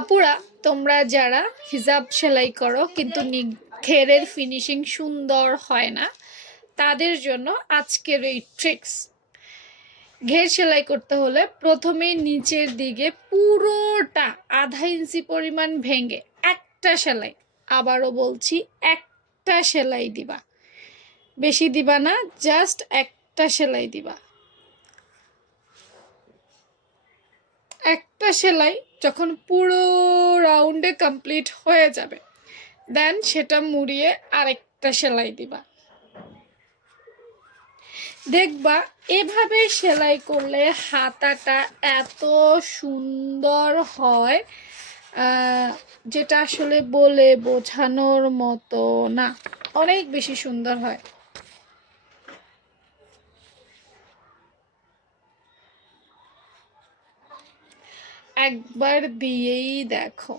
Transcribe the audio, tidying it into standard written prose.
আপুরা, তোমরা যারা হিজাব সেলাই করো কিন্তু ঘেরের ফিনিশিং সুন্দর হয় না, তাদের জন্য আজকের এই ট্রিক্স। ঘের সেলাই করতে হলে প্রথমে নিচের দিকে পুরোটা আধা ইঞ্চি পরিমাণ ভেঙে একটা সেলাই, আবারও বলছি একটা সেলাই দিবা, বেশি দিবা না, জাস্ট একটা সেলাই দিবা। একটা সেলাই যখন পুরো রাউন্ডে কমপ্লিট হয়ে যাবে, দেন সেটা মুড়িয়ে আরেকটা সেলাই দিবা। দেখবা এভাবে সেলাই করলে হাতাটা এত সুন্দর হয়, যেটা আসলে বলে বোঝানোর মতো না, অনেক বেশি সুন্দর হয়। একবার দিয়েই দেখো।